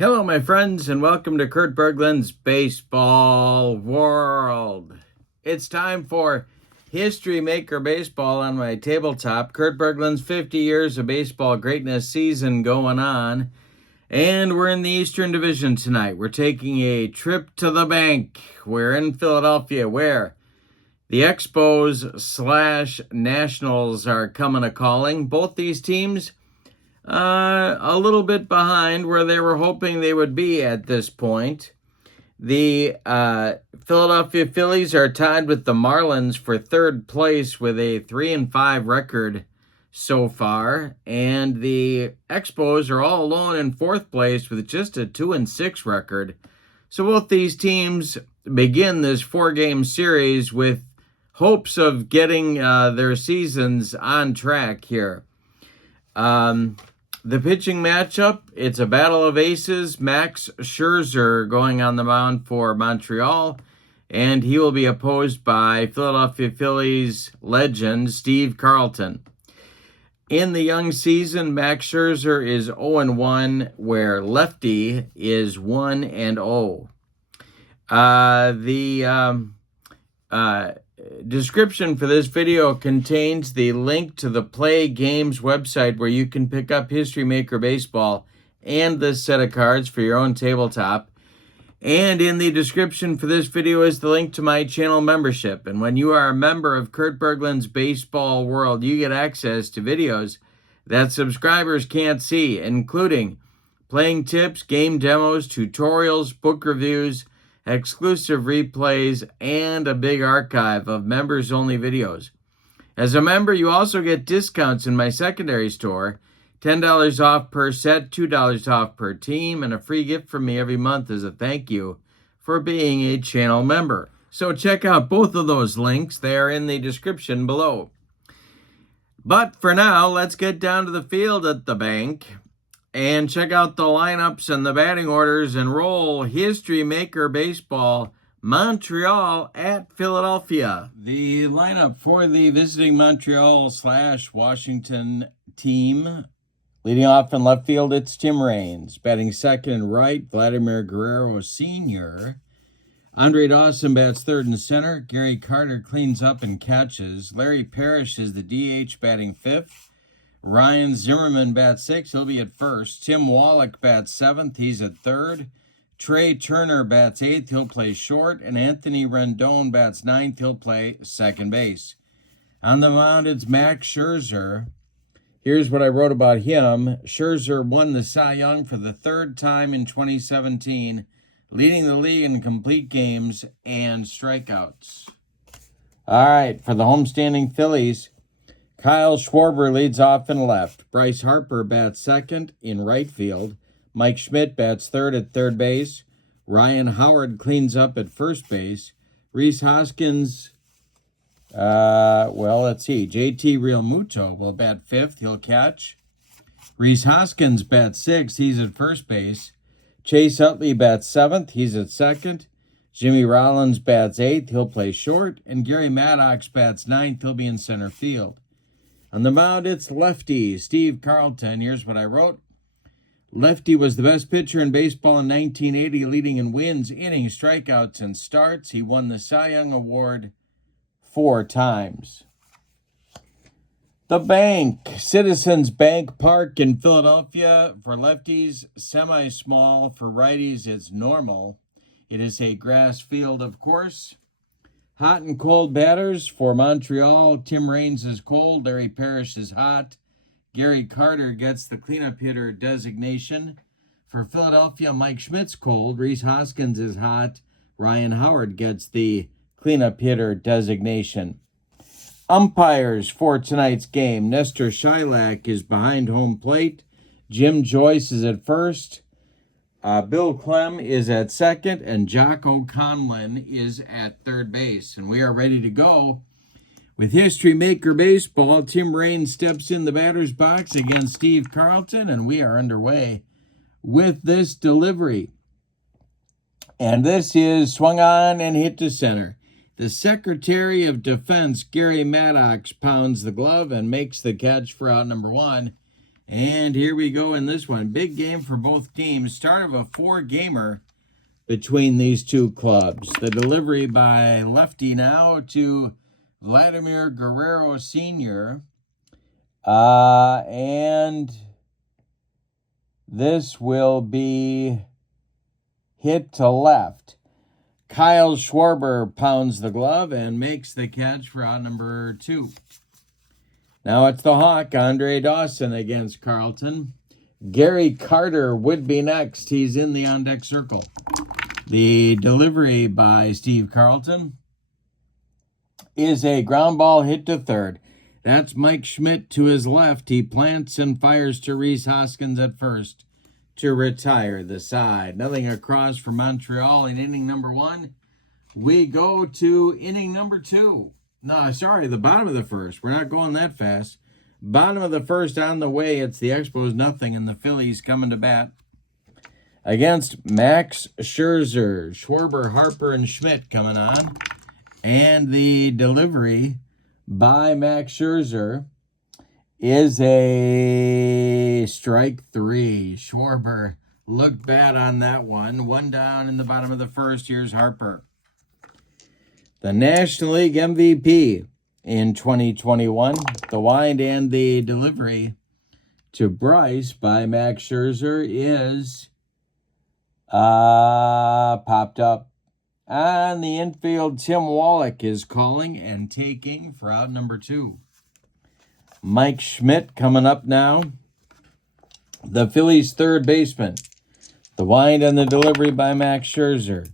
Hello, my friends, and welcome to Kurt Bergland's Baseball World. It's time for History Maker Baseball on my tabletop. Kurt Bergland's 50 Years of Baseball Greatness season going on. And we're in the Eastern Division tonight. We're taking a trip to the bank. We're in Philadelphia, where the Expos / Nationals are coming a-calling. Both these teams a little bit behind where they were hoping they would be at this point. The Philadelphia Phillies are tied with the Marlins for third place with a 3-5 record so far, and the Expos are all alone in fourth place with just a 2-6 record. So both these teams begin this 4-game series with hopes of getting their seasons on track here. The pitching matchup, it's a battle of aces. Max Scherzer going on the mound for Montreal, and he will be opposed by Philadelphia Phillies legend Steve Carlton. In the young season, Max Scherzer is 0-1, where lefty is 1-0. The description for this video contains the link to the Play Games website where you can pick up History Maker Baseball and this set of cards for your own tabletop. And in the description for this video is the link to my channel membership. And when you are a member of Kurt Bergland's Baseball World, you get access to videos that subscribers can't see, including playing tips, game demos, tutorials, book reviews, exclusive replays, and a big archive of members-only videos. As a member, you also get discounts in my secondary store, $10 off per set, $2 off per team, and a free gift from me every month as a thank you for being a channel member. So check out both of those links. They are in the description below. But for now, let's get down to the field at the bank and check out the lineups and the batting orders and roll History Maker Baseball, Montreal at Philadelphia. The lineup for the visiting Montreal / Washington team. Leading off in left field, it's Tim Raines. Batting second and right, Vladimir Guerrero Sr. Andre Dawson bats third and center. Gary Carter cleans up and catches. Larry Parrish is the DH batting fifth. Ryan Zimmerman bats sixth. He'll be at first. Tim Wallach bats seventh. He's at third. Trey Turner bats eighth. He'll play short. And Anthony Rendon bats ninth. He'll play second base. On the mound, it's Max Scherzer. Here's what I wrote about him. Scherzer won the Cy Young for the third time in 2017, leading the league in complete games and strikeouts. All right, for the homestanding Phillies, Kyle Schwarber leads off in left. Bryce Harper bats second in right field. Mike Schmidt bats third at third base. Ryan Howard cleans up at first base. Rhys Hoskins, JT Realmuto will bat fifth. He'll catch. Rhys Hoskins bats sixth. He's at first base. Chase Utley bats seventh. He's at second. Jimmy Rollins bats eighth. He'll play short. And Gary Maddox bats ninth. He'll be in center field. On the mound, it's lefty Steve Carlton. Here's what I wrote. Lefty was the best pitcher in baseball in 1980, leading in wins, innings, strikeouts, and starts. He won the Cy Young Award 4 times. The bank, Citizens Bank Park in Philadelphia. For lefties, semi-small. For righties, it's normal. It is a grass field, of course. Hot and cold batters for Montreal. Tim Raines is cold. Larry Parrish is hot. Gary Carter gets the cleanup hitter designation. For Philadelphia, Mike Schmidt's cold. Rhys Hoskins is hot. Ryan Howard gets the cleanup hitter designation. Umpires for tonight's game. Nestor Shilak is behind home plate. Jim Joyce is at first. Bill Clem is at second, and Jocko Conlon is at third base. And we are ready to go with History Maker Baseball. Tim Raines steps in the batter's box against Steve Carlton, and we are underway with this delivery. And this is swung on and hit to center. The Secretary of Defense, Gary Maddox, pounds the glove and makes the catch for out number one. And here we go in this one. Big game for both teams. Start of a 4-gamer between these two clubs. The delivery by lefty now to Vladimir Guerrero Sr. And this will be hit to left. Kyle Schwarber pounds the glove and makes the catch for out number 2. Now it's the Hawk, Andre Dawson against Carlton. Gary Carter would be next. He's in the on-deck circle. The delivery by Steve Carlton is a ground ball hit to third. That's Mike Schmidt to his left. He plants and fires to Rhys Hoskins at first to retire the side. Nothing across for Montreal in inning number 1. We go to inning number 2. No, sorry, the bottom of the first. We're not going that fast. Bottom of the first on the way. It's the Expos nothing, and the Phillies coming to bat against Max Scherzer. Schwarber, Harper, and Schmidt coming on. And the delivery by Max Scherzer is a strike 3. Schwarber looked bad on that one. 1 down in the bottom of the first. Here's Harper. The National League MVP in 2021. The wind and the delivery to Bryce by Max Scherzer is popped up. On the infield, Tim Wallach is calling and taking for out number 2. Mike Schmidt coming up now. The Phillies' third baseman. The wind and the delivery by Max Scherzer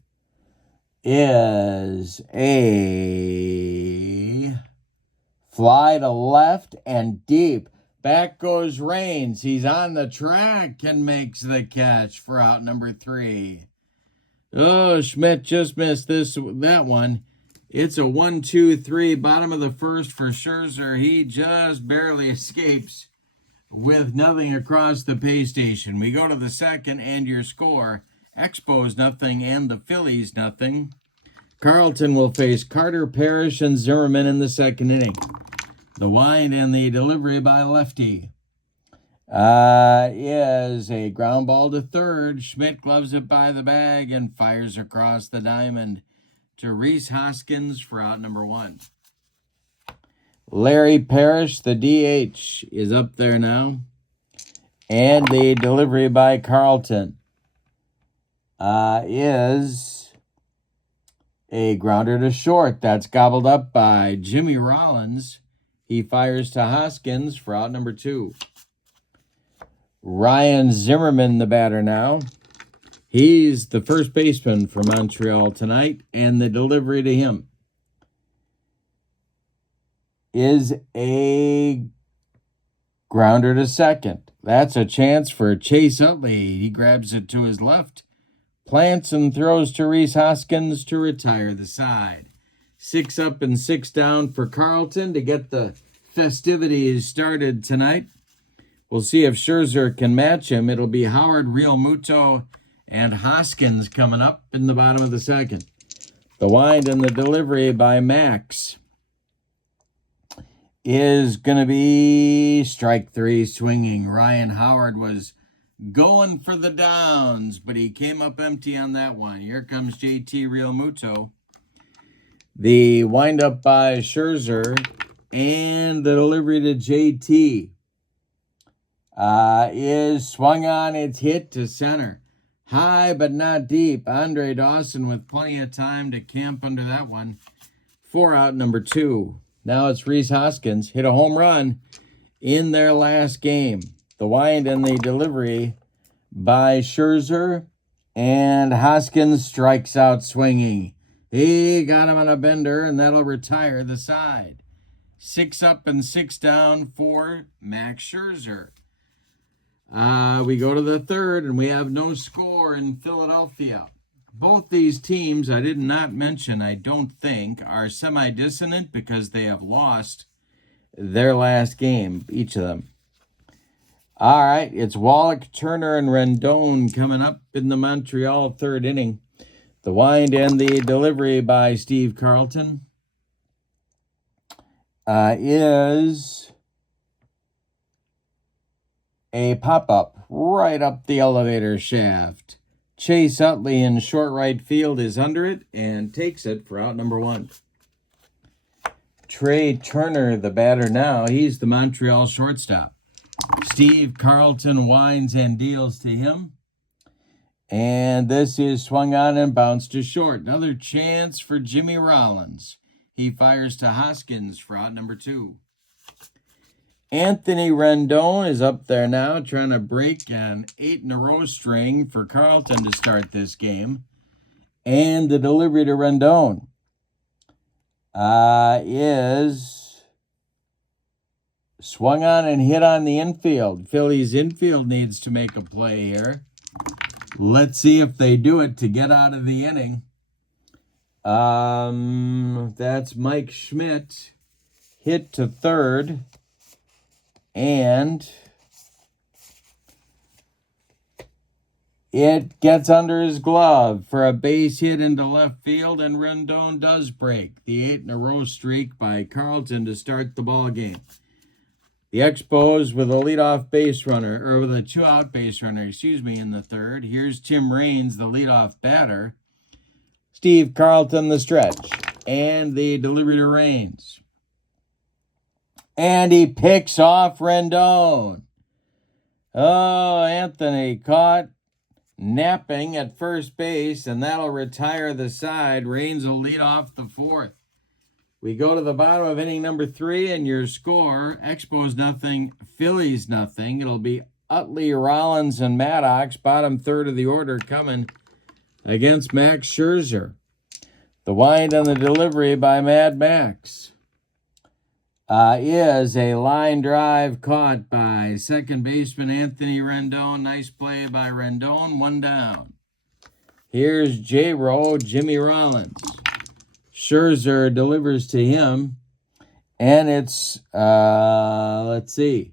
is a fly to left and deep. Back goes Raines. He's on the track and makes the catch for out number 3. Oh, Schmidt just missed that one. It's a 1-2-3, bottom of the first for Scherzer. He just barely escapes with nothing across the pay station. We go to the second, and your score: Expos nothing and the Phillies nothing. Carlton will face Carter, Parrish, and Zimmerman in the second inning. The wind and the delivery by lefty is a ground ball to third. Schmidt gloves it by the bag and fires across the diamond to Rhys Hoskins for out number 1. Larry Parrish, the DH, is up there now. And the delivery by Carlton is a grounder to short. That's gobbled up by Jimmy Rollins. He fires to Hoskins for out number 2. Ryan Zimmerman, the batter now. He's the first baseman for Montreal tonight, and the delivery to him is a grounder to second. That's a chance for Chase Utley. He grabs it to his left, plants and throws to Rhys Hoskins to retire the side. 6 up and 6 down for Carlton to get the festivities started tonight. We'll see if Scherzer can match him. It'll be Howard, Real Muto, and Hoskins coming up in the bottom of the second. The wind and the delivery by Max is going to be strike 3 swinging. Ryan Howard was going for the downs, but he came up empty on that one. Here comes JT Real Muto. The windup by Scherzer and the delivery to JT is swung on. It's hit to center. High but not deep. Andre Dawson with plenty of time to camp under that one. 4 out number 2. Now it's Rhys Hoskins. Hit a home run in their last game. The wind and the delivery by Scherzer. And Hoskins strikes out swinging. He got him on a bender, and that'll retire the side. 6 up and 6 down for Max Scherzer. We go to the third, and we have no score in Philadelphia. Both these teams, I did not mention, I don't think, are semi-dissonant because they have lost their last game, each of them. All right, it's Wallach, Turner, and Rendon coming up in the Montreal third inning. The wind and the delivery by Steve Carlton is a pop-up right up the elevator shaft. Chase Utley in short right field is under it and takes it for out number 1. Trey Turner, the batter now. He's the Montreal shortstop. Steve Carlton winds and deals to him. And this is swung on and bounced to short. Another chance for Jimmy Rollins. He fires to Hoskins for out number 2. Anthony Rendon is up there now trying to break an 8-in-a-row string for Carlton to start this game. And the delivery to Rendon is swung on and hit on the infield. Phillies infield needs to make a play here. Let's see if they do it to get out of the inning. That's Mike Schmidt. Hit to third. And it gets under his glove for a base hit into left field, and Rendon does break the 8-in-a-row streak by Carlton to start the ball game. The Expos with a leadoff base runner, or with a 2-out base runner, in the third. Here's Tim Raines, the leadoff batter. Steve Carlton, the stretch, and the delivery to Raines. And he picks off Rendon. Oh, Anthony caught napping at first base, and that'll retire the side. Raines will lead off the 4th. We go to the bottom of inning number 3, and your score, Expos nothing, Phillies nothing. It'll be Utley, Rollins, and Maddox, bottom third of the order, coming against Max Scherzer. The wind on the delivery by Mad Max is a line drive caught by second baseman Anthony Rendon. Nice play by Rendon, 1 down. Here's J-Row, Jimmy Rollins. Scherzer delivers to him, and it's, let's see.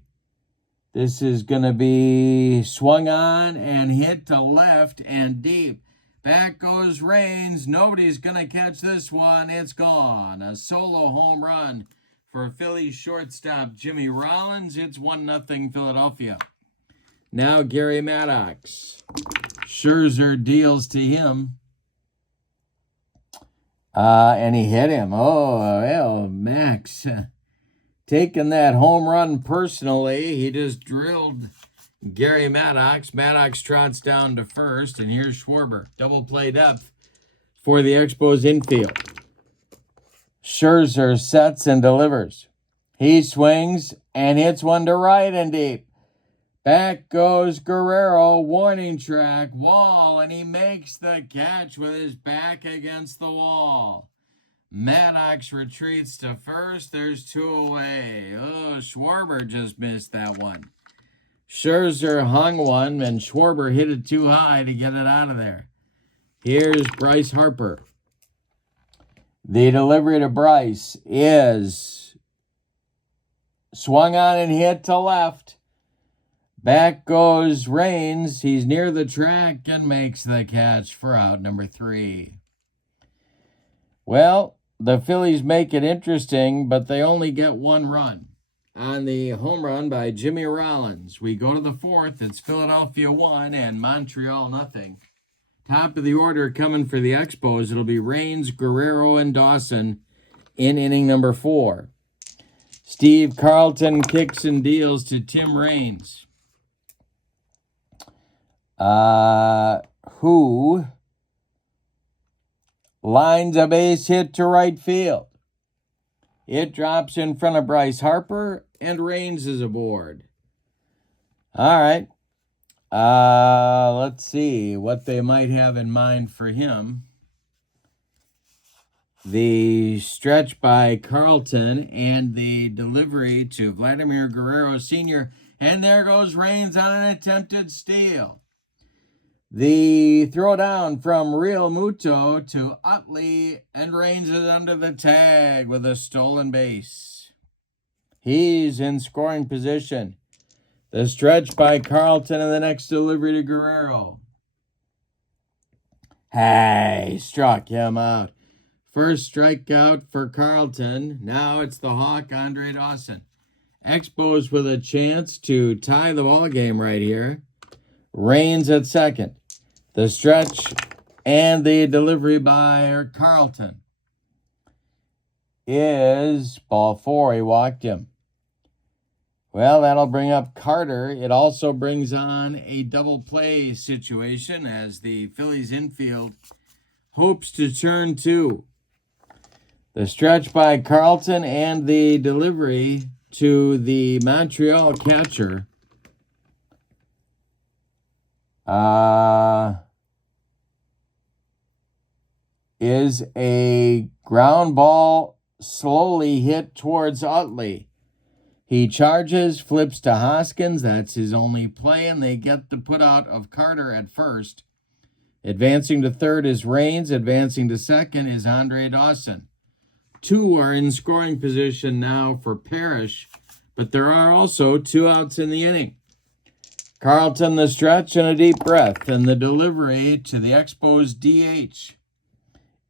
This is going to be swung on and hit to left and deep. Back goes Raines. Nobody's going to catch this one. It's gone. A solo home run for Phillies shortstop Jimmy Rollins. It's 1-0 Philadelphia. Now Gary Maddox. Scherzer deals to him. And he hit him. Oh, well, Max taking that home run personally. He just drilled Gary Maddox. Maddox trots down to first, and here's Schwarber. Double play depth for the Expos infield. Scherzer sets and delivers. He swings and hits one to right and deep. Back goes Guerrero, warning track, wall, and he makes the catch with his back against the wall. Maddox retreats to first. There's 2 away. Oh, Schwarber just missed that one. Scherzer hung one, and Schwarber hit it too high to get it out of there. Here's Bryce Harper. The delivery to Bryce is swung on and hit to left. Back goes Raines. He's near the track and makes the catch for out number 3. Well, the Phillies make it interesting, but they only get 1 run on the home run by Jimmy Rollins. We go to the 4th. It's Philadelphia 1 and Montreal nothing. Top of the order coming for the Expos. It'll be Raines, Guerrero, and Dawson in inning number 4. Steve Carlton kicks and deals to Tim Raines, who lines a base hit to right field. It drops in front of Bryce Harper, and Raines is aboard. All right. Let's see what they might have in mind for him. The stretch by Carlton and the delivery to Vladimir Guerrero Sr. And there goes Raines on an attempted steal. The throw down from Real Muto to Utley, and Raines is under the tag with a stolen base. He's in scoring position. The stretch by Carlton and the next delivery to Guerrero. Hey, struck him out. First strikeout for Carlton. Now it's the Hawk, Andre Dawson. Expos with a chance to tie the ball game right here. Rains at second. The stretch and the delivery by Carlton is ball 4. He walked him. Well, that'll bring up Carter. It also brings on a double play situation as the Phillies infield hopes to turn 2. The stretch by Carlton and the delivery to the Montreal catcher is a ground ball slowly hit towards Utley. He charges, flips to Hoskins. That's his only play, and they get the put out of Carter at first. Advancing to third is Rains. Advancing to second is Andre Dawson. 2 are in scoring position now for Parrish, but there are also 2 outs in the inning. Carlton the stretch and a deep breath, and the delivery to the Expos DH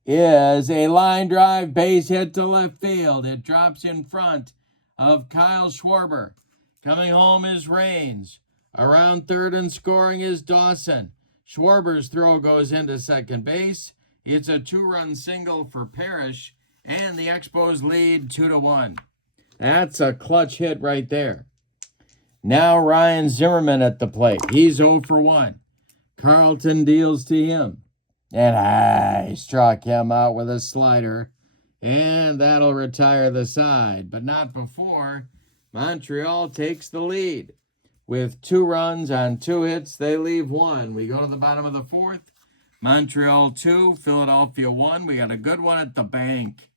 is a line drive base hit to left field. It drops in front of Kyle Schwarber. Coming home is Rains. Around third and scoring is Dawson. Schwarber's throw goes into second base. It's a 2-run single for Parrish, and the Expos lead 2-1. That's a clutch hit right there. Now Ryan Zimmerman at the plate. He's 0 for 1. Carlton deals to him. And I struck him out with a slider. And that'll retire the side. But not before Montreal takes the lead. With 2 runs on 2 hits, they leave 1. We go to the bottom of the 4th. Montreal 2, Philadelphia 1. We got a good one at the bank.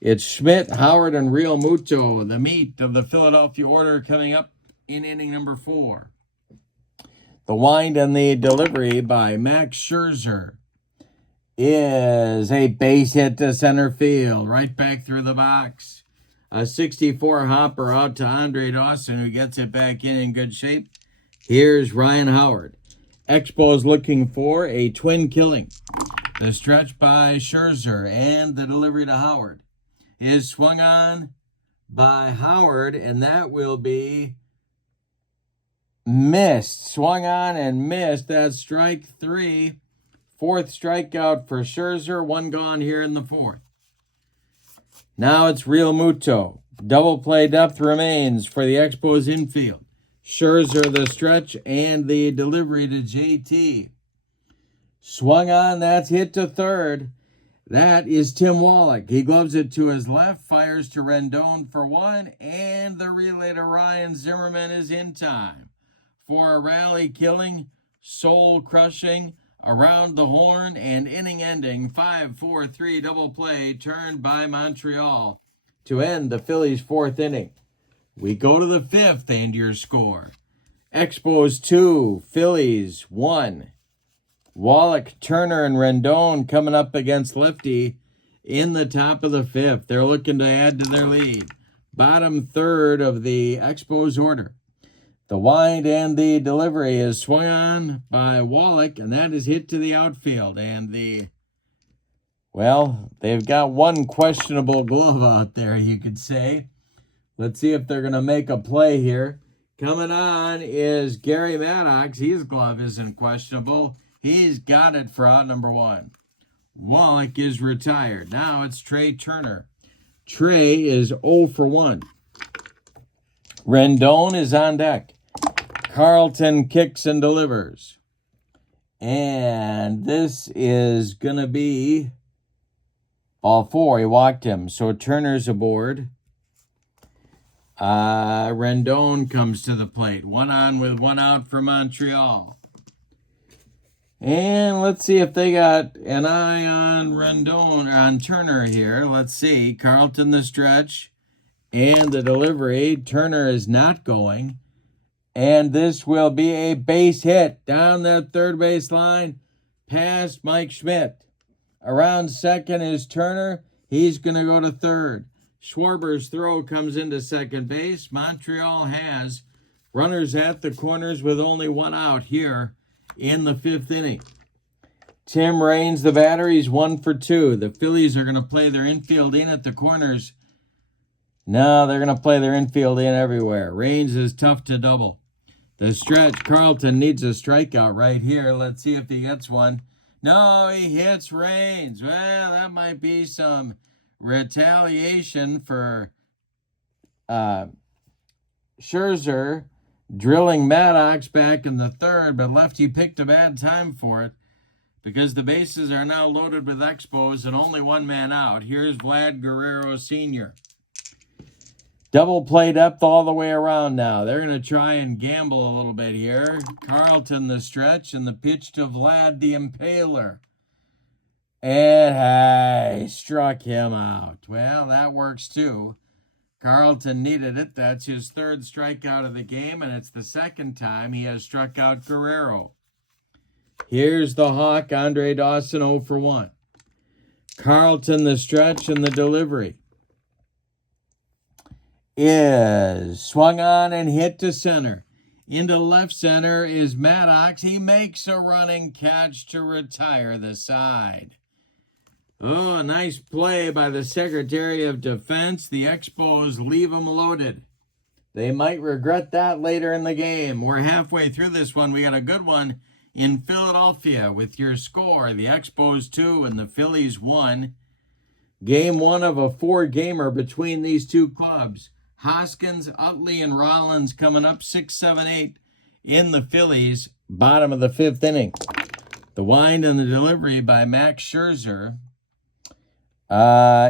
It's Schmidt, Howard, and Real Muto, the meat of the Philadelphia order, coming up in inning number 4. The wind and the delivery by Max Scherzer is a base hit to center field, right back through the box. A 64 hopper out to Andre Dawson, who gets it back in good shape. Here's Ryan Howard. Expos looking for a twin killing. The stretch by Scherzer and the delivery to Howard is swung on by Howard, and that will be missed. Swung on and missed. That's strike 3. 4th strikeout for Scherzer. 1 gone here in the 4th. Now it's Real Muto. Double play depth remains for the Expos infield. Scherzer the stretch and the delivery to JT. Swung on. That's hit to third. That is Tim Wallach. He gloves it to his left, fires to Rendon for 1, and the relay to Ryan Zimmerman is in time for a rally-killing, soul-crushing, around the horn, and inning-ending 5-4-3 double play turned by Montreal to end the Phillies' 4th inning. We go to the 5th, and your score. Expos 2, Phillies 1. Wallach, Turner, and Rendon coming up against lefty in the top of the 5th. They're looking to add to their lead. Bottom third of the Expos order. The wind and the delivery is swung on by Wallach, and that is hit to the outfield. And they've got one questionable glove out there, you could say. Let's see if they're going to make a play here. Coming on is Gary Maddox. His glove isn't questionable. He's got it for out number 1. Wallach is retired. Now it's Trey Turner. Trey is 0 for 1. Rendon is on deck. Carlton kicks and delivers. And this is going to be ball 4. He walked him. So Turner's aboard. Rendon comes to the plate. 1 on with 1 out for Montreal. And let's see if they got an eye on Rendon, on Turner here. Let's see. Carlton the stretch and the delivery. Turner is not going. And this will be a base hit down that third base line past Mike Schmidt. Around second is Turner. He's going to go to third. Schwarber's throw comes into second base. Montreal has runners at the corners with only 1 out here in the 5th inning. Tim Raines, the batter, he's 1 for 2. The Phillies are going to play their infield in at the corners No, they're going to play their infield in everywhere. Raines is tough to double. The stretch, Carlton needs a strikeout right here. Let's see if he gets one. No, he hits Raines. Well, that might be some retaliation for Scherzer drilling Maddox back in the third, but Lefty picked a bad time for it because the bases are now loaded with Expos and only one man out. Here's Vlad Guerrero Sr. Double play depth all the way around now. They're going to try and gamble a little bit here. Carlton the stretch and the pitch to Vlad the Impaler. And hey, struck him out. Well, that works too. Carlton needed it. That's his third strikeout of the game, and it's the second time he has struck out Guerrero. Here's the Hawk, Andre Dawson, 0 for 1. Carlton the stretch and the delivery is swung on and hit to center. Into left center is Maddox. He makes a running catch to retire the side. Oh, a nice play by the Secretary of Defense. The Expos leave them loaded. They might regret that later in the game. We're halfway through this one. We got a good one in Philadelphia with your score. The Expos 2 and the Phillies 1. Game 1 of a 4-gamer between these two clubs. Hoskins, Utley, and Rollins coming up 6, 7, 8 in the Phillies, bottom of the 5th inning. The wind and the delivery by Max Scherzer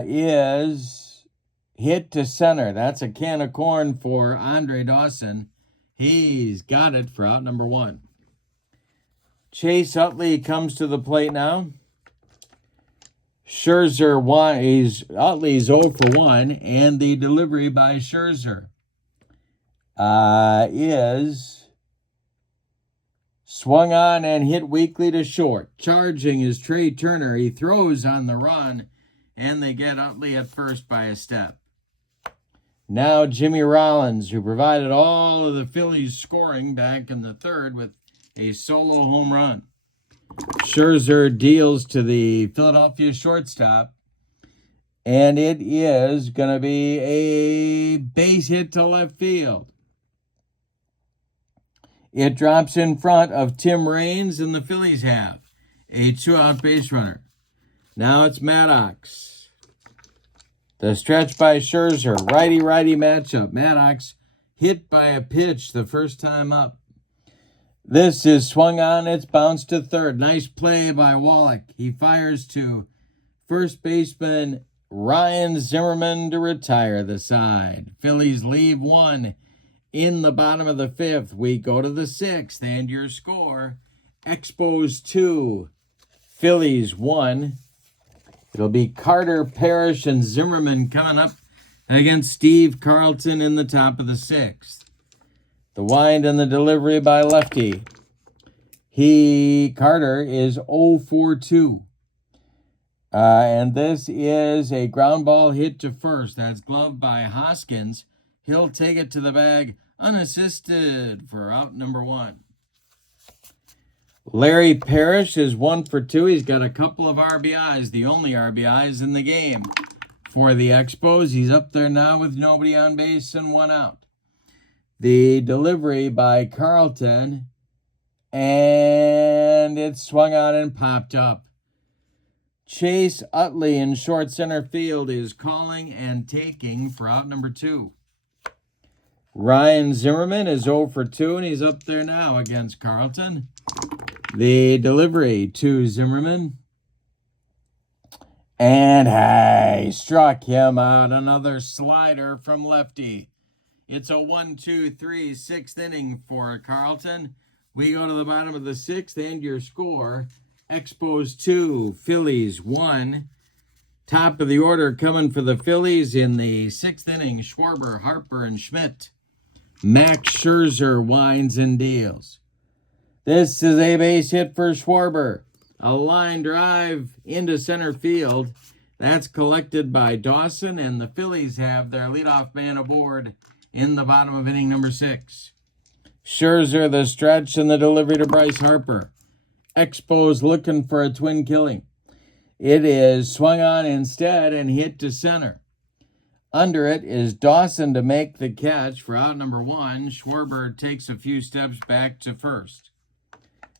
is hit to center. That's a can of corn for Andre Dawson. He's got it for out number 1. Chase Utley comes to the plate now. Scherzer, Utley's 0 for 1, and the delivery by Scherzer is swung on and hit weakly to short. Charging is Trey Turner. He throws on the run, and they get Utley at first by a step. Now Jimmy Rollins, who provided all of the Phillies scoring back in the third with a solo home run. Scherzer deals to the Philadelphia shortstop, and it is going to be a base hit to left field. It drops in front of Tim Raines, and the Phillies have a 2-out base runner. Now it's Maddox. The stretch by Scherzer, righty-righty matchup. Maddox hit by a pitch the first time up. This is swung on, it's bounced to third. Nice play by Wallach. He fires to first baseman Ryan Zimmerman to retire the side. Phillies leave 1 in the bottom of the 5th. We go to the 6th, and your score, Expos 2, Phillies 1. It'll be Carter, Parrish, and Zimmerman coming up against Steve Carlton in the top of the 6th. The wind and the delivery by Lefty. Carter is 0 for 2. And this is a ground ball hit to first. That's gloved by Hoskins. He'll take it to the bag unassisted for out number 1. Larry Parrish is 1 for 2. He's got a couple of RBIs, the only RBIs in the game for the Expos. He's up there now with nobody on base and 1 out. The delivery by Carlton, and it swung on and popped up. Chase Utley in short center field is calling and taking for out number 2. Ryan Zimmerman is 0 for 2, and he's up there now against Carlton. The delivery to Zimmerman. And hey, struck him out. Another slider from Lefty. It's a 1, 2, 3, 6th inning for Carlton. We go to the bottom of the 6th, and your score, Expos 2, Phillies 1. Top of the order coming for the Phillies in the 6th inning, Schwarber, Harper, and Schmidt. Max Scherzer winds and deals. This is a base hit for Schwarber. A line drive into center field. That's collected by Dawson, and the Phillies have their leadoff man aboard in the bottom of inning number 6. Scherzer, the stretch, and the delivery to Bryce Harper. Expos looking for a twin killing. It is swung on instead and hit to center. Under it is Dawson to make the catch for out number 1. Schwarber takes a few steps back to first.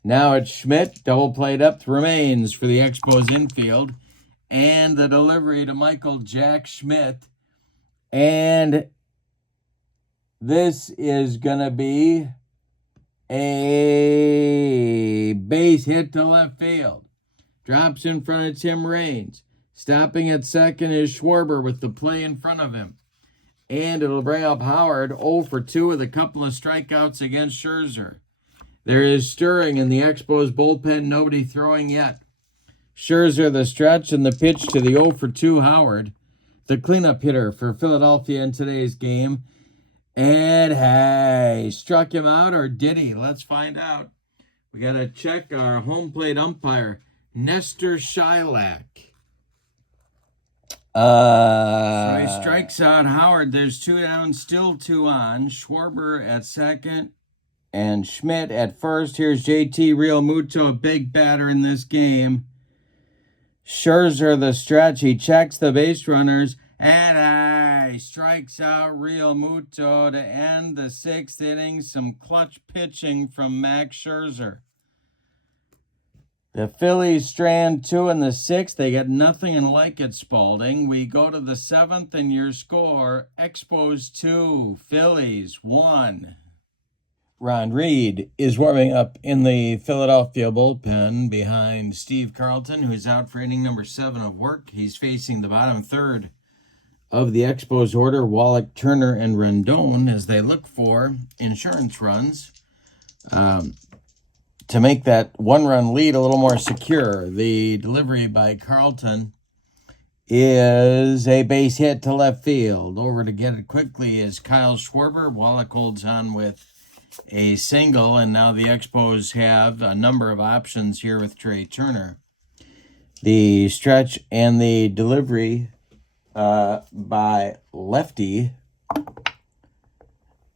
Now it's Schmidt, double played up, remains for the Expos infield. And the delivery to Michael Jack Schmidt. And this is going to be a base hit to left field. Drops in front of Tim Raines. Stopping at second is Schwarber with the play in front of him. And it'll bring up Howard 0 for 2 with a couple of strikeouts against Scherzer. There is stirring in the Expos bullpen, nobody throwing yet. Scherzer the stretch and the pitch to the 0 for 2 Howard, the cleanup hitter for Philadelphia in today's game. And hey, struck him out or did he? Let's find out. We got to check our home plate umpire, Nestor Shilak. So he strikes out Howard. There's 2 down, still 2 on. Schwarber at second and Schmidt at first. Here's JT Realmuto, a big batter in this game. Scherzer the stretch. He checks the base runners and strikes out Realmuto to end the 6th inning. Some clutch pitching from Max Scherzer. The Phillies strand 2 in the 6th. They get nothing and like it, Spalding. We go to the 7th and your score, Expos 2, Phillies 1. Ron Reed is warming up in the Philadelphia bullpen behind Steve Carlton, who's out for inning number 7 of work. He's facing the bottom third of the Expos order, Wallach, Turner, and Rendon, as they look for insurance runs to make that 1-run lead a little more secure. The delivery by Carlton is a base hit to left field. Over to get it quickly is Kyle Schwarber. Wallach holds on with a single, and now the Expos have a number of options here with Trey Turner. The stretch and the delivery by Lefty,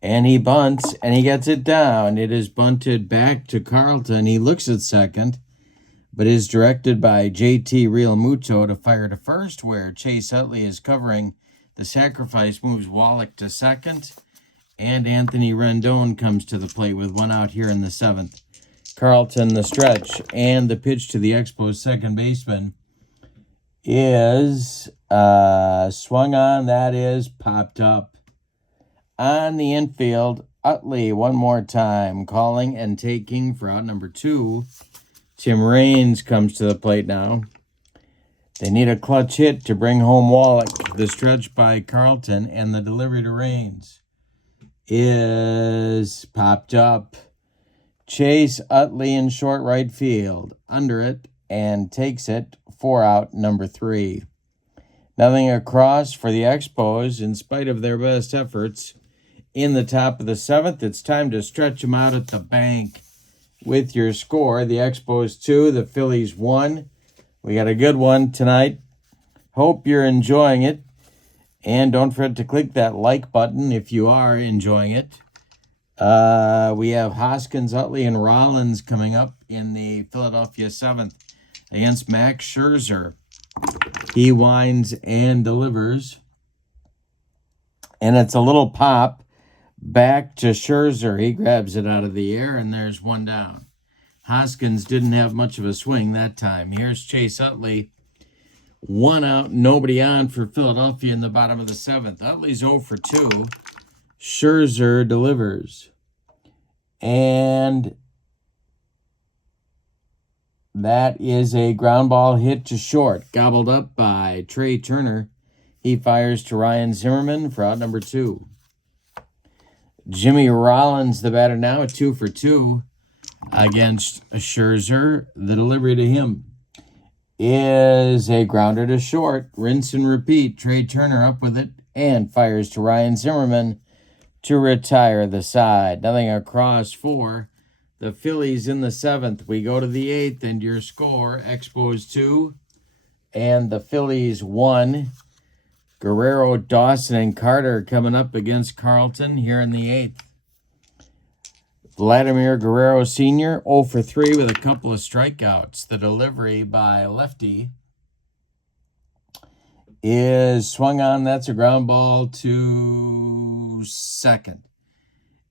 and he bunts, and he gets it down. It is bunted back to Carlton. He looks at second, but is directed by JT Realmuto to fire to first, where Chase Utley is covering. The sacrifice moves Wallach to second, and Anthony Rendon comes to the plate with 1 out here in the 7th. Carlton the stretch, and the pitch to the Expos second baseman is swung on. That is popped up. On the infield, Utley one more time, calling and taking for out number 2. Tim Raines comes to the plate now. They need a clutch hit to bring home Wallach. The stretch by Carlton and the delivery to Raines is popped up. Chase Utley in short right field, under it, and takes it for out number 3. Nothing across for the Expos in spite of their best efforts. In the top of the 7th, it's time to stretch them out at the bank with your score. The Expos 2, the Phillies 1. We got a good one tonight. Hope you're enjoying it. And don't forget to click that like button if you are enjoying it. We have Hoskins, Utley, and Rollins coming up in the Philadelphia 7th against Max Scherzer. He winds and delivers. And it's a little pop back to Scherzer. He grabs it out of the air, and there's 1 down. Hoskins didn't have much of a swing that time. Here's Chase Utley. 1 out, nobody on for Philadelphia in the bottom of the 7th. Utley's 0 for 2. Scherzer delivers. And that is a ground ball hit to short, gobbled up by Trey Turner. He fires to Ryan Zimmerman for out number 2. Jimmy Rollins, the batter now, 2 for 2 against Scherzer. The delivery to him is a grounder to short. Rinse and repeat. Trey Turner up with it and fires to Ryan Zimmerman to retire the side. Nothing across for the Phillies in the 7th. We go to the 8th, and your score, Expos 2 and the Phillies 1. Guerrero, Dawson, and Carter coming up against Carlton here in the 8th. Vladimir Guerrero Sr., 0 for 3 with a couple of strikeouts. The delivery by Lefty is swung on. That's a ground ball to second.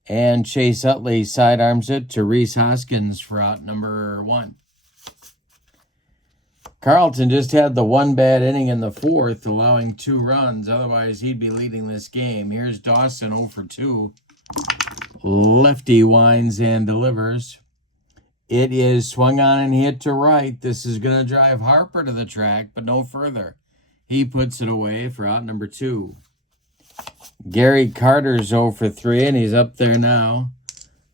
And Chase Utley sidearms it to Rhys Hoskins for out number 1. Carlton just had the one bad inning in the 4th, allowing 2 runs. Otherwise, he'd be leading this game. Here's Dawson 0 for 2. Lefty winds and delivers. It is swung on and hit to right. This is going to drive Harper to the track, but no further. He puts it away for out number 2. Gary Carter's 0 for 3, and he's up there now.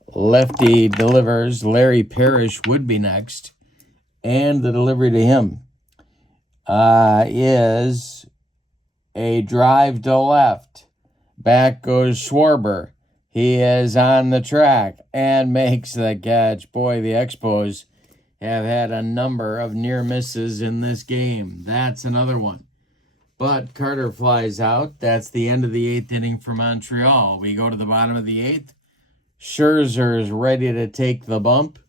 Lefty delivers. Larry Parrish would be next. And the delivery to him is a drive to left. Back goes Schwarber. He is on the track and makes the catch. Boy, the Expos have had a number of near misses in this game. That's another one. But Carter flies out. That's the end of the 8th inning for Montreal. We go to the bottom of the 8th. Scherzer is ready to take the bump.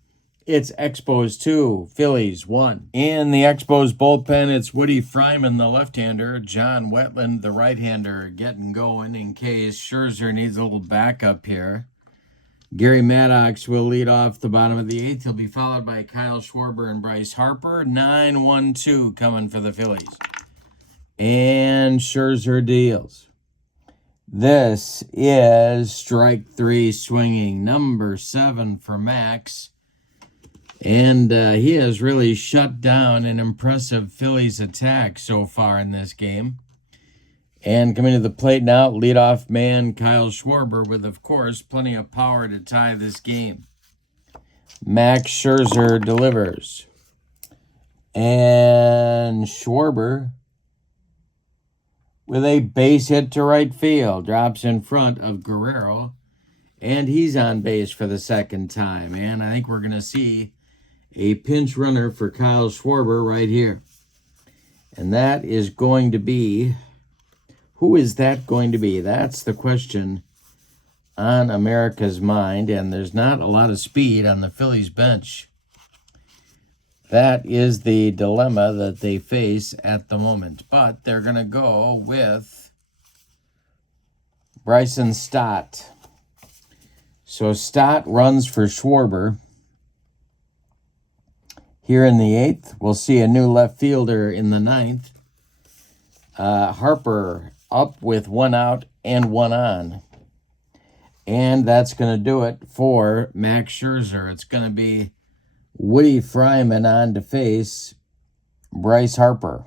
It's Expos 2, Phillies 1. In the Expos bullpen, it's Woody Fryman, the left-hander, John Wetland, the right-hander, getting going in case Scherzer needs a little backup here. Gary Maddox will lead off the bottom of the 8th. He'll be followed by Kyle Schwarber and Bryce Harper. 9-1-2 coming for the Phillies. And Scherzer deals. This is strike 3 swinging, number 7 for Max. And he has really shut down an impressive Phillies attack so far in this game. And coming to the plate now, leadoff man Kyle Schwarber with, of course, plenty of power to tie this game. Max Scherzer delivers. And Schwarber with a base hit to right field. Drops in front of Guerrero. And he's on base for the second time. And I think we're going to see a pinch runner for Kyle Schwarber right here. And that is going to be... Who is that going to be? That's the question on America's mind. And there's not a lot of speed on the Phillies bench. That is the dilemma that they face at the moment. But they're going to go with Bryson Stott. So Stott runs for Schwarber. Here in the 8th, we'll see a new left fielder in the 9th. Harper up with 1 out and 1 on. And that's going to do it for Max Scherzer. It's going to be Woody Fryman on to face Bryce Harper.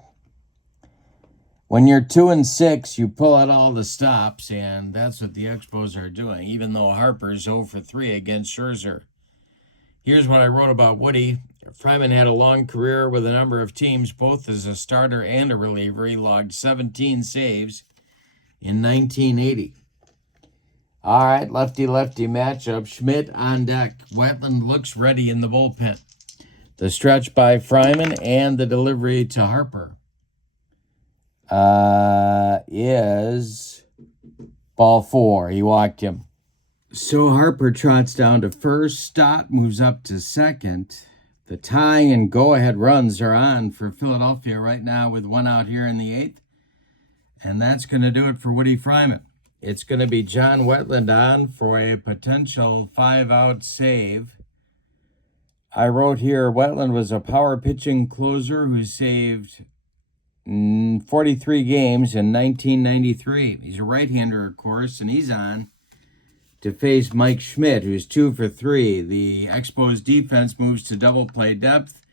When you're 2-6, you pull out all the stops, and that's what the Expos are doing, even though Harper's 0 for 3 against Scherzer. Here's what I wrote about Woody. Fryman had a long career with a number of teams, both as a starter and a reliever. He logged 17 saves in 1980. All right, lefty-lefty matchup. Schmidt on deck. Wetland looks ready in the bullpen. The stretch by Fryman and the delivery to Harper is ball 4. He walked him. So Harper trots down to first. Stott moves up to second. The tie and go-ahead runs are on for Philadelphia right now with 1 out here in the 8th. And that's going to do it for Woody Fryman. It's going to be John Wetland on for a potential 5-out save. I wrote here, Wetland was a power pitching closer who saved 43 games in 1993. He's a right-hander, of course, and he's on to face Mike Schmidt, who's 2 for 3. The Expos defense moves to double play depth.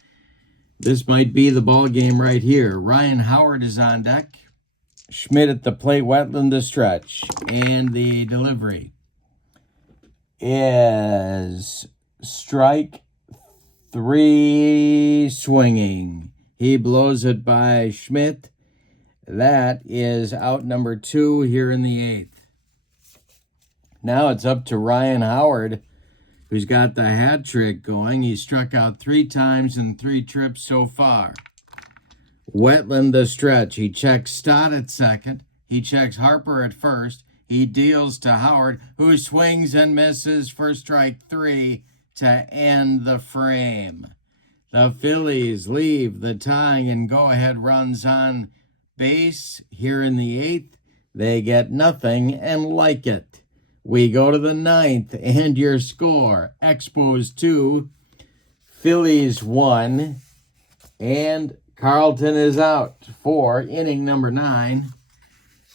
This might be the ball game right here. Ryan Howard is on deck. Schmidt at the plate, Wetland the stretch. And the delivery is strike 3 swinging. He blows it by Schmidt. That is out number 2 here in the 8th. Now it's up to Ryan Howard, who's got the hat trick going. He struck out 3 times in 3 trips so far. Wetland the stretch. He checks Stott at second. He checks Harper at first. He deals to Howard, who swings and misses for strike 3 to end the frame. The Phillies leave the tying and go-ahead runs on base. Here in the 8th, they get nothing and like it. We go to the 9th, and your score, Expos 2, Phillies 1, and Carlton is out for inning number 9.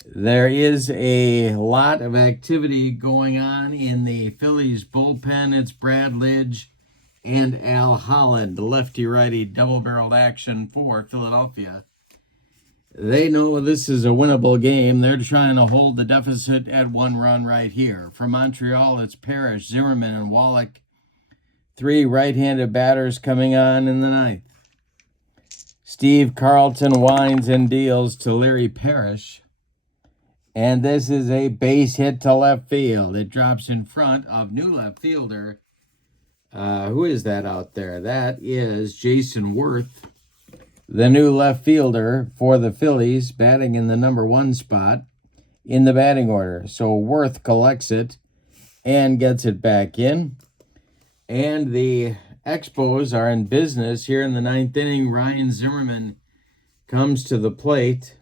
There is a lot of activity going on in the Phillies bullpen. It's Brad Lidge and Al Holland, lefty-righty double-barreled action for Philadelphia. They know this is a winnable game. They're trying to hold the deficit at 1 run right here. For Montreal, it's Parrish, Zimmerman, and Wallach. 3 right-handed batters coming on in the 9th. Steve Carlton winds and deals to Larry Parrish. And this is a base hit to left field. It drops in front of new left fielder. Who is that out there? That is Jason Worth, the new left fielder for the Phillies, batting in the number 1 spot in the batting order. So Worth collects it and gets it back in. And the Expos are in business here in the 9th inning. Ryan Zimmerman comes to the plate.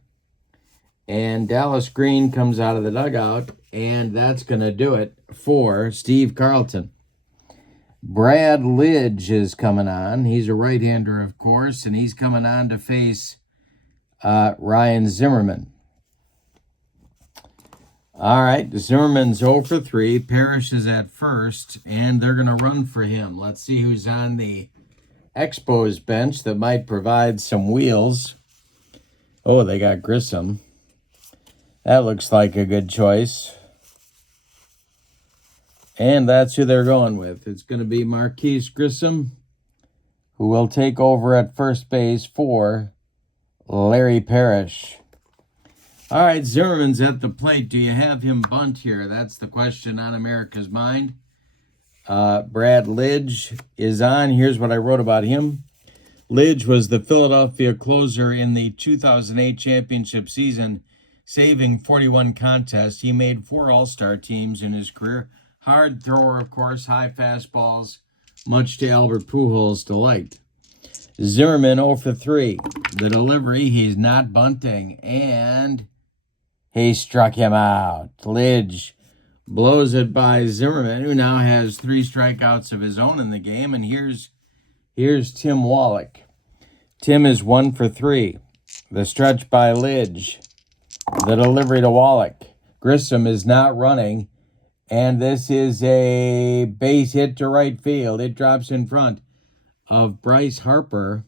And Dallas Green comes out of the dugout, and that's going to do it for Steve Carlton. Brad Lidge is coming on. He's a right-hander, of course, and he's coming on to face Ryan Zimmerman. All right, Zimmerman's 0 for 3. Parrish is at first, and they're going to run for him. Let's see who's on the Expos bench that might provide some wheels. Oh, they got Grissom. That looks like a good choice. And that's who they're going with. It's going to be Marquise Grissom, who will take over at first base for Larry Parrish. All right, Zimmerman's at the plate. Do you have him bunt here? That's the question on America's mind. Brad Lidge is on. Here's what I wrote about him. Lidge was the Philadelphia closer in the 2008 championship season, saving 41 contests. He made 4 All-Star teams in his career. Hard thrower, of course, high fastballs, much to Albert Pujols' delight. Zimmerman 0 for 3. The delivery, he's not bunting, and he struck him out. Lidge blows it by Zimmerman, who now has 3 strikeouts of his own in the game, and here's Tim Wallach. Tim is 1 for 3. The stretch by Lidge. The delivery to Wallach. Grissom is not running, and this is a base hit to right field. It drops in front of Bryce Harper.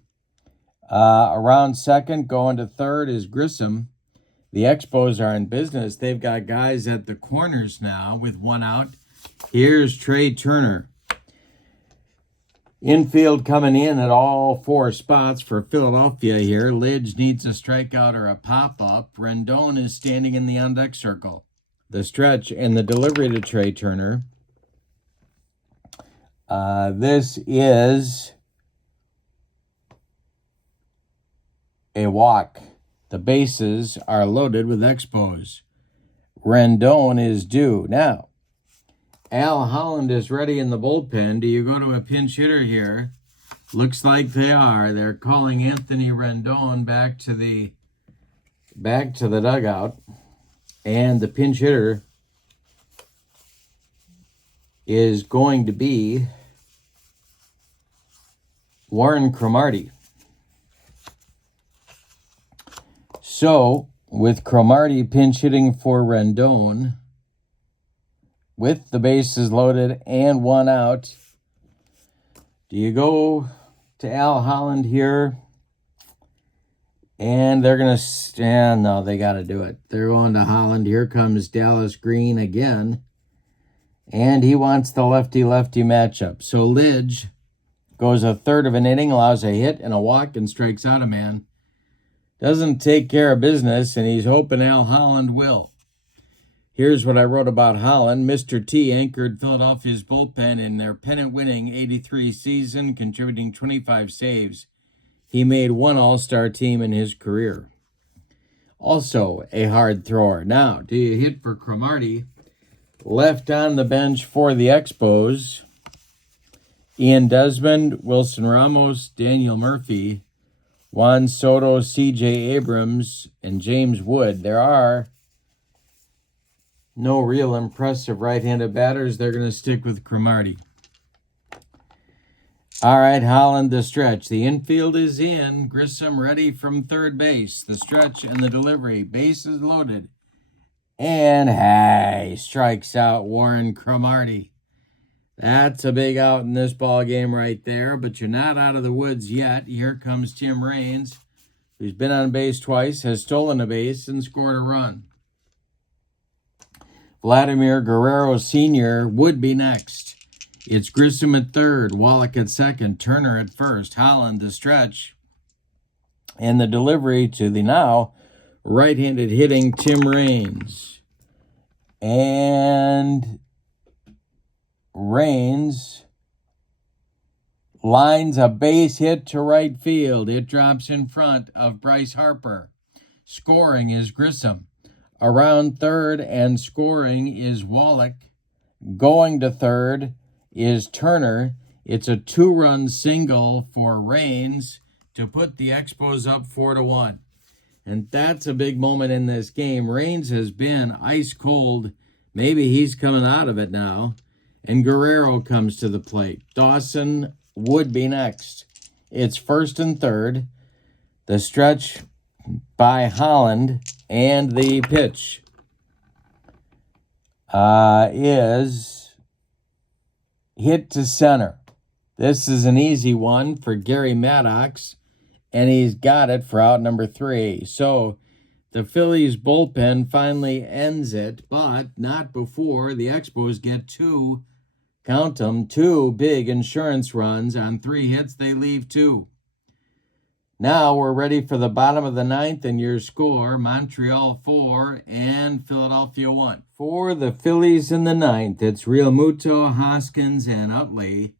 Around second, going to third is Grissom. The Expos are in business. They've got guys at the corners now with 1 out. Here's Trey Turner. Infield coming in at all 4 spots for Philadelphia here. Lidge needs a strikeout or a pop-up. Rendon is standing in the on-deck circle. The stretch and the delivery to Trey Turner. This is a walk. The bases are loaded with Expos. Rendon is due. Now, Al Holland is ready in the bullpen. Do you go to a pinch hitter here? Looks like they are. They're calling Anthony Rendon back to the dugout. And the pinch hitter is going to be Warren Cromartie. So, with Cromartie pinch hitting for Rendon, with the bases loaded and 1 out, do you go to Al Holland here? And they're going to stand. No, they got to do it. They're going to Holland. Here comes Dallas Green again. And he wants the lefty-lefty matchup. So Lidge goes a third of an inning, allows a hit and a walk, and strikes out a man. Doesn't take care of business, and he's hoping Al Holland will. Here's what I wrote about Holland. Mr. T anchored Philadelphia's bullpen in their pennant-winning 83 season, contributing 25 saves. He made 1 All-Star team in his career. Also a hard thrower. Now, do you hit for Cromartie? Left on the bench for the Expos, Ian Desmond, Wilson Ramos, Daniel Murphy, Juan Soto, C.J. Abrams, and James Wood. There are no real impressive right-handed batters. They're going to stick with Cromartie. All right, Holland, the stretch. The infield is in. Grissom ready from third base. The stretch and the delivery. Bases loaded. And hey, strikes out Warren Cromartie. That's a big out in this ball game right there, but you're not out of the woods yet. Here comes Tim Raines, who's been on base twice, has stolen a base, and scored a run. Vladimir Guerrero Sr. would be next. It's Grissom at third, Wallach at second, Turner at first, Holland the stretch, and the delivery to the now right-handed hitting Tim Raines. And Raines lines a base hit to right field. It drops in front of Bryce Harper. Scoring is Grissom. Around third and scoring is Wallach. Going to third is Turner. It's a 2-run single for Raines to put the Expos up 4-1. And that's a big moment in this game. Raines has been ice cold. Maybe he's coming out of it now. And Guerrero comes to the plate. Dawson would be next. It's first and third. The stretch by Holland, and the pitch is hit to center. This is an easy one for Gary Maddox, and he's got it for out number 3. So the Phillies bullpen finally ends it, but not before the Expos get 2 big insurance runs. On 3 hits, they leave 2. Now we're ready for the bottom of the 9th, and your score, Montreal 4 and Philadelphia 1. For the Phillies in the 9th, it's Realmuto, Hoskins, and Utley,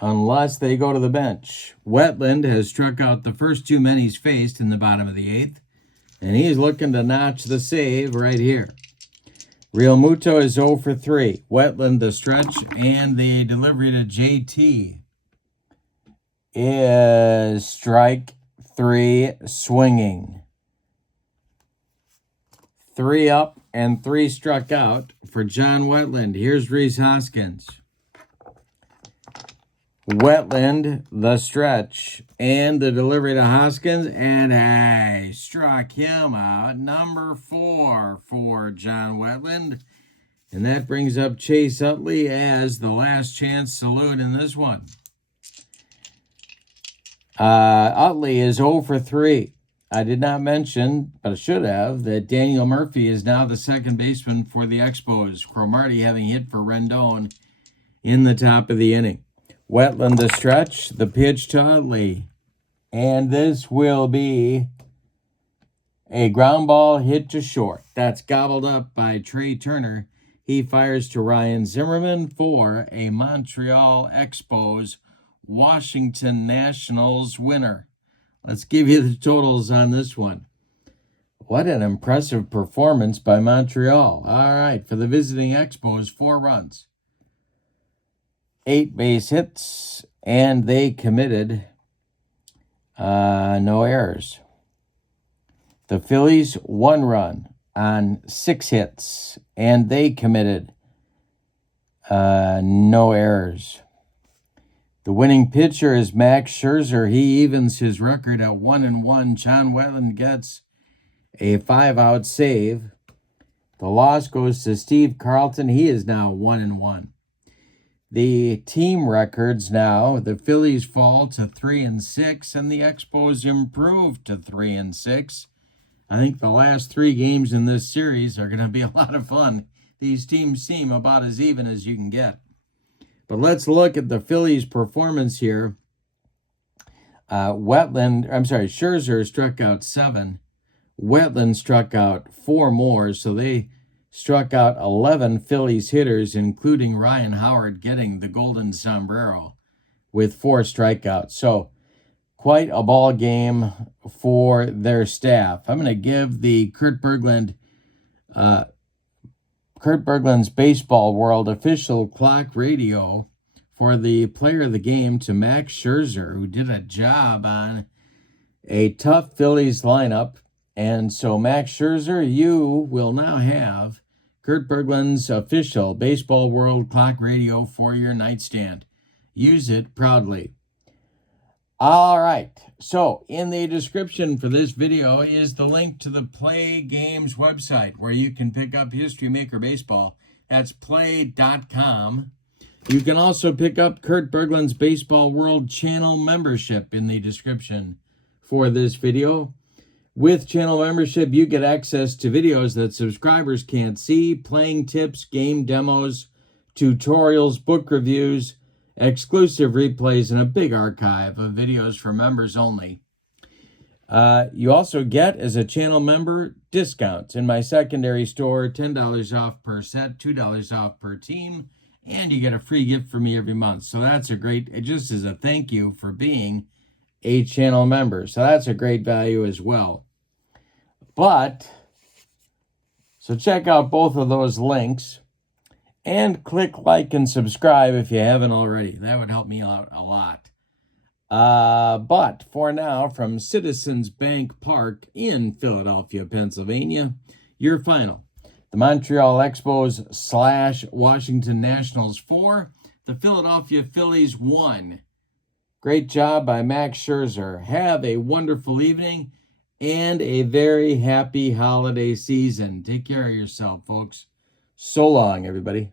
unless they go to the bench. Wetland has struck out the first 2 men he's faced in the bottom of the 8th, and he's looking to notch the save right here. Realmuto is 0 for 3. Wetland the stretch, and the delivery to JT is strike 3 swinging. 3 up and 3 struck out for John Wetland. Here's Rhys Hoskins. Wetland the stretch and the delivery to Hoskins, and hey, struck him out. Number 4 for John Wetland. And that brings up Chase Utley as the last chance salute in this one. Utley is 0 for 3. I did not mention, but I should have, that Daniel Murphy is now the second baseman for the Expos. Cromartie having hit for Rendon in the top of the inning. Wetland the stretch, the pitch to Utley. And this will be a ground ball hit to short. That's gobbled up by Trey Turner. He fires to Ryan Zimmerman for a Montreal Expos Washington Nationals winner. Let's give you the totals on this one. What an impressive performance by Montreal. All right, for the visiting Expos, 4 runs, 8 base hits, and they committed no errors. The Phillies, 1 run on 6 hits, and they committed no errors. The winning pitcher is Max Scherzer. He evens his record at 1-1. John Wetland gets a 5-out save. The loss goes to Steve Carlton. He is now 1-1. The team records now, the Phillies fall to 3-6, and the Expos improve to 3-6. I think the last 3 games in this series are going to be a lot of fun. These teams seem about as even as you can get. But let's look at the Phillies' performance here. Scherzer struck out 7. Wetland struck out 4 more, so they struck out 11 Phillies hitters, including Ryan Howard getting the golden sombrero with 4 strikeouts. So quite a ball game for their staff. I'm going to give the Kurt Bergland's Baseball World official clock radio for the player of the game to Max Scherzer, who did a job on a tough Phillies lineup. And so, Max Scherzer, you will now have Kurt Bergland's official Baseball World Clock Radio for your nightstand. Use it proudly. All right, so in the description for this video is the link to the Play Games website where you can pick up History Maker Baseball. That's play.com. You can also pick up Kurt Bergland's Baseball World channel membership in the description for this video. With channel membership, you get access to videos that subscribers can't see, playing tips, game demos, tutorials, book reviews, exclusive replays, and a big archive of videos for members only. You also get, as a channel member, discounts in my secondary store, $10 off per set, $2 off per team, and you get a free gift from me every month. So that's a great, just as a thank you for being a channel member. So that's a great value as well. So check out both of those links. And click like and subscribe if you haven't already. That would help me out a lot. But for now, from Citizens Bank Park in Philadelphia, Pennsylvania, your final. The Montreal Expos / Washington Nationals 4. The Philadelphia Phillies 1. Great job by Max Scherzer. Have a wonderful evening and a very happy holiday season. Take care of yourself, folks. So long, everybody.